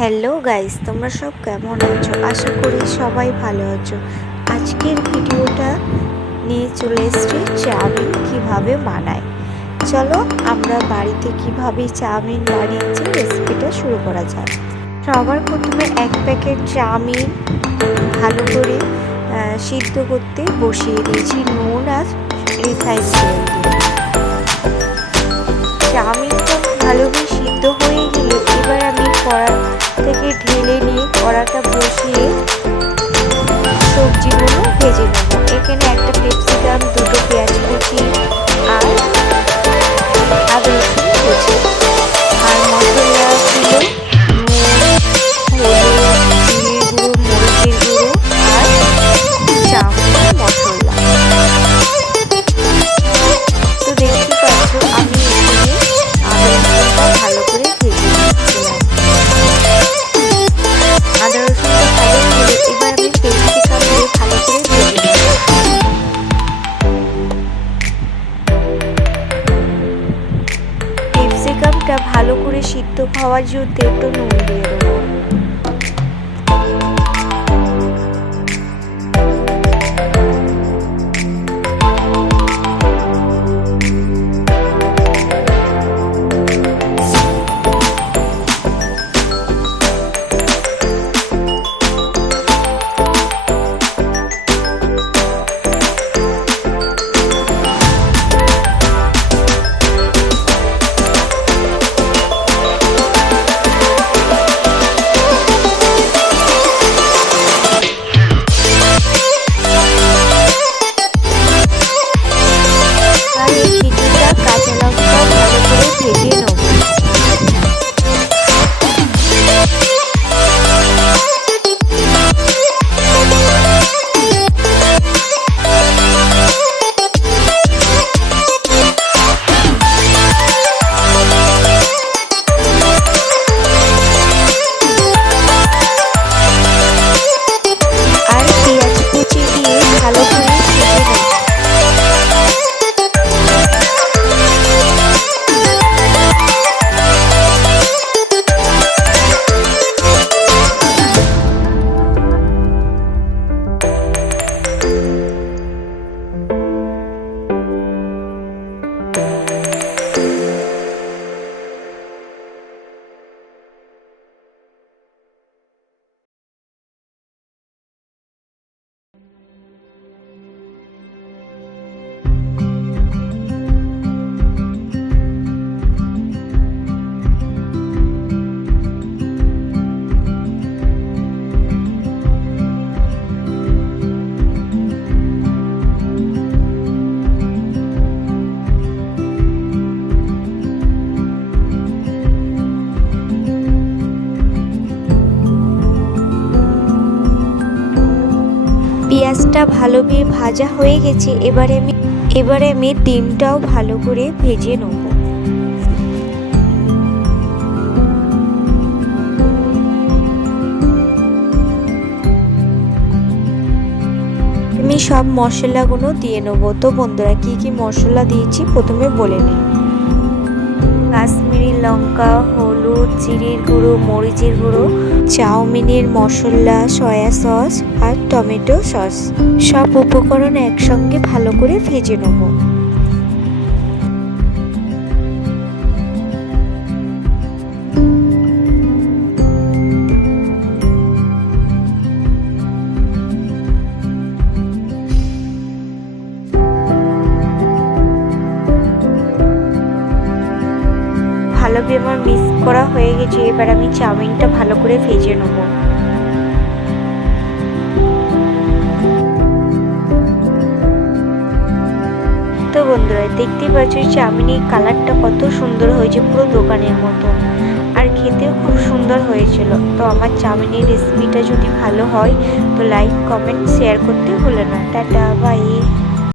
Hello guys, তোমরা সব কেমন আছো? আশা করি সবাই ভালো আছো। আজকের ভিডিওটা নিয়ে চলে এসেছি চাউমিন কিভাবে বানায়। চলো আমরা বাড়িতে কিভাবে চাউমিন বানিয়েছি রেসিপিটা শুরু করা যাক। সবার প্রথমে এক প্যাকেট চাউমিন ভালো করে সিদ্ধ করতে বসিয়ে দিয়েছি নুন আর রিফাইন তেল দিয়ে। চাউমিনটা ভালোভাবে সিদ্ধ হয়ে গেলে এবার আমি কড়া থেকে ঢেলে নিয়ে কড়াটা বসিয়ে সবজিগুলো ভেজে নেব। এখানে একটা ক্যাপসিকাম, দুটো পেঁয়াজ কুচি আর আদা রসুন কুচি আর মশলাগুলো নুন, হলুদ, জিরে গুঁড়ো, মরিচের গুঁড়ো আর চাউমিনের মশলা। তো দেখতে পাচ্ছ আমি এখানে আদা রসুনটা ভালো করে ভেজে নিচ্ছিলাম। আদা রসুনটা ভালো হলে এবার আমি ক্যাপসিকাম দিয়ে ভালো করে ভেজে নেব। ক্যাপসিকামটা ভালো করে সিদ্ধ হওয়ার জন্য একটু নুন দিয়ে দেবো। পেঁয়াজটা ভালোভাবে ভাজা হয়ে গেছে। এবারে আমি ডিমটাও ভালো করে ভেজে নেব। আমি সব মশলাগুলো দিয়ে নেব। তো বন্ধুরা কি কি মশলা দিয়েছি প্রথমে বলে নিই। কাশ্মীরি লঙ্কা, হলুদ, জিরের গুঁড়ো, মরিচের গুঁড়ো, চাউমিনের মশলা, সয়া সস আর টমেটো সস। সব উপকরণ একসঙ্গে ভালো করে ভেজে নেব। ভালোভাবে আমার মিক্স করা হয়ে গেছে। এবার আমি চাউমিনটা ভালো করে ভেজে নেব। তো বন্ধুরা দেখতেই পাচ্ছ চাউমিনের কালারটা কত সুন্দর হয়েছে, পুরো দোকানের মতো, আর খেতেও খুব সুন্দর হয়েছিল। তো আমার চাউমিনের রেসিপিটা যদি ভালো হয় তো লাইক, কমেন্ট, শেয়ার করতে ভুলো না। Tata, by.